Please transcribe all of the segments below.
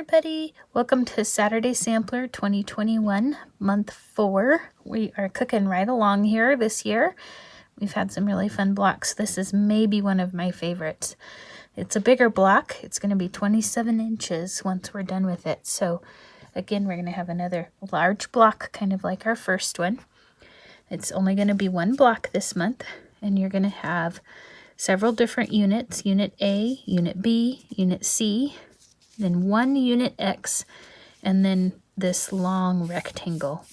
everybody, welcome to Saturday Sampler 2021 month 4. We are cooking right along here this year. We've had some really fun blocks. This is maybe one of my favorites. It's a bigger block. It's going to be 27 inches once we're done with it. So again, we're going to have another large block, kind of like our first one. It's only going to be one block this month, and you're going to have several different units: Unit A, Unit B, Unit C, then one Unit X, and then this long rectangle.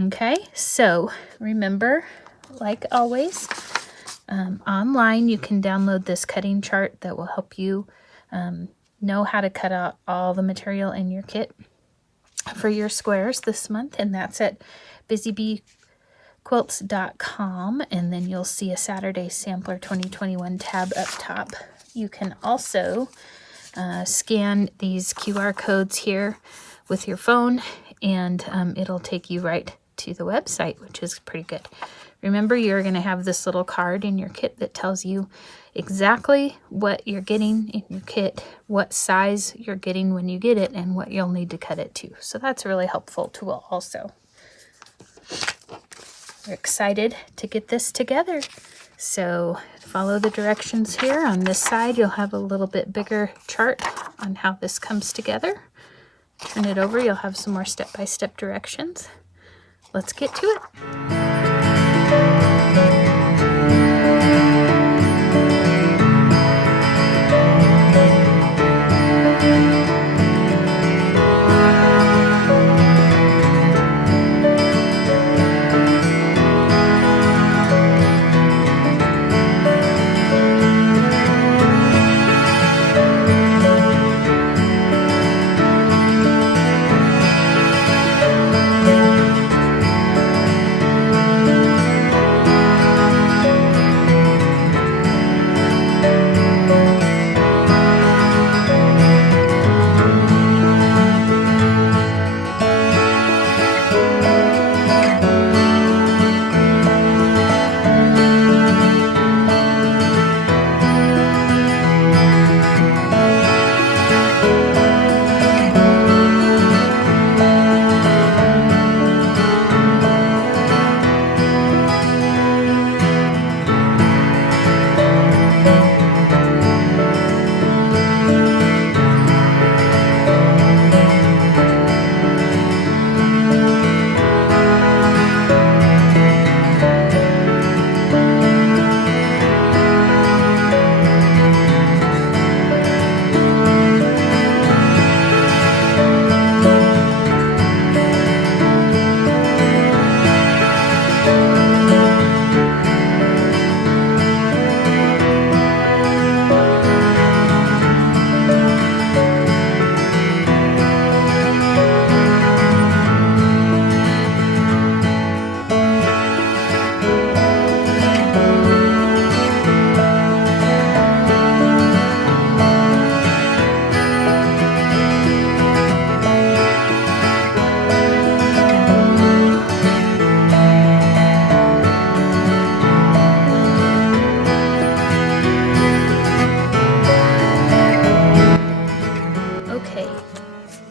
Okay, so remember, like always, online you can download this cutting chart that will help you know how to cut out all the material in your kit for your squares this month, and that's at busybeequilts.com, and then you'll see a Saturday Sampler 2021 tab up top. You can also scan these QR codes here with your phone, and it'll take you right to the website, which is pretty good. Remember, you're going to have this little card in your kit that tells you exactly what you're getting in your kit, what size you're getting when you get it, and what you'll need to cut it to. So that's a really helpful tool also. We're excited to get this together. So follow the directions here. On this side, you'll have a little bit bigger chart on how this comes together. Turn it over, you'll have some more step-by-step directions. Let's get to it.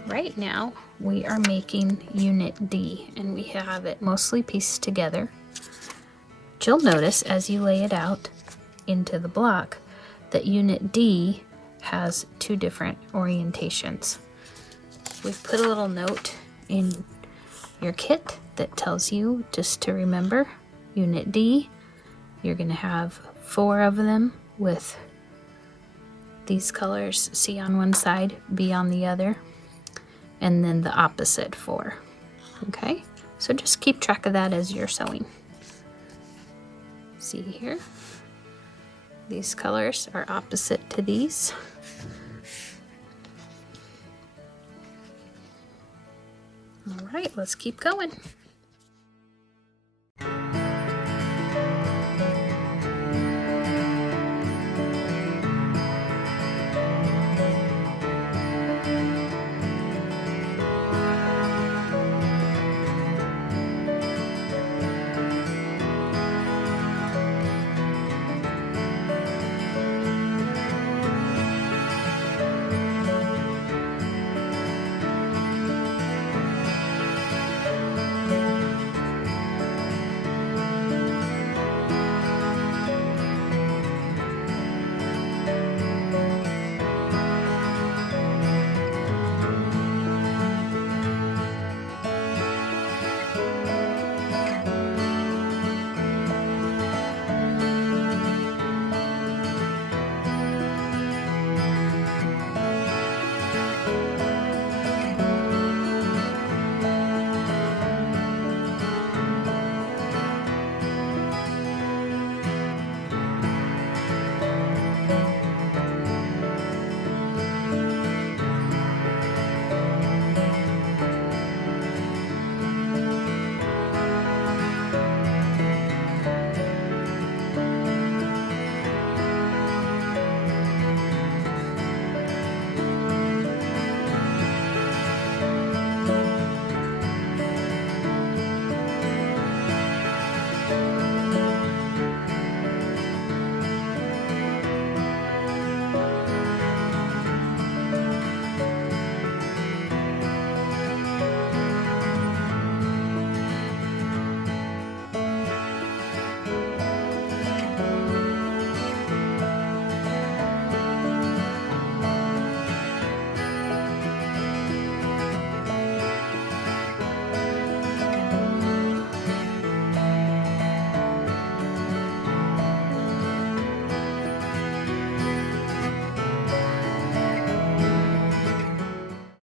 Right now we are making Unit D, and we have it mostly pieced together. But you'll notice as you lay it out into the block that Unit D has two different orientations. We've put a little note in your kit that tells you just to remember Unit D. You're going to have 4 of them with these colors, C on one side, B on the other, and then the opposite 4. Okay, so just keep track of that as you're sewing. See here, these colors are opposite to these. All right, let's keep going.